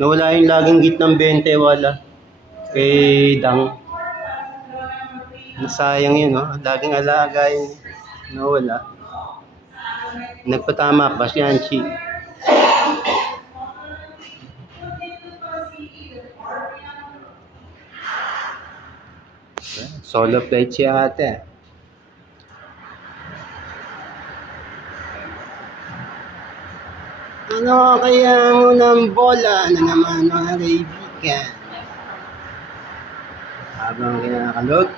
Nawala yung laging gitnang 20, wala. Kay Dang. Nasayang yun, no? Laging alaga yun. Nawala. Nagpatama pa si Anchi. Solo flight si ate. Ano kaya ang unang bola na naman mga kaibigan? Habang kinakalog,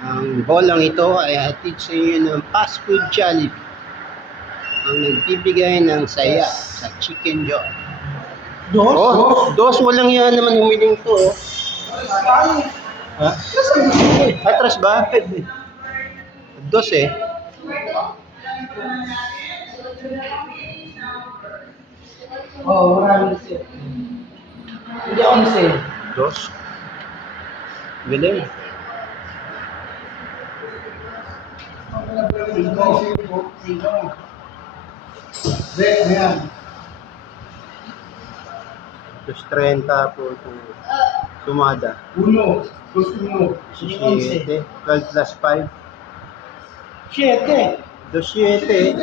ang bolang ito ay hatid sa inyo ng fast food Jollibee. Ang nagbibigay ng saya sa Chicken Joy. Dos? Walang yan naman humiling to. Oh. Ha? Atras ba? Dos eh. Maraming sale. Hindi ako sale. Dos? Galing. Singko. Ayan. Dos 30 po ito. Sumada. 1, 7, 12 plus 5. 7. 2, 7.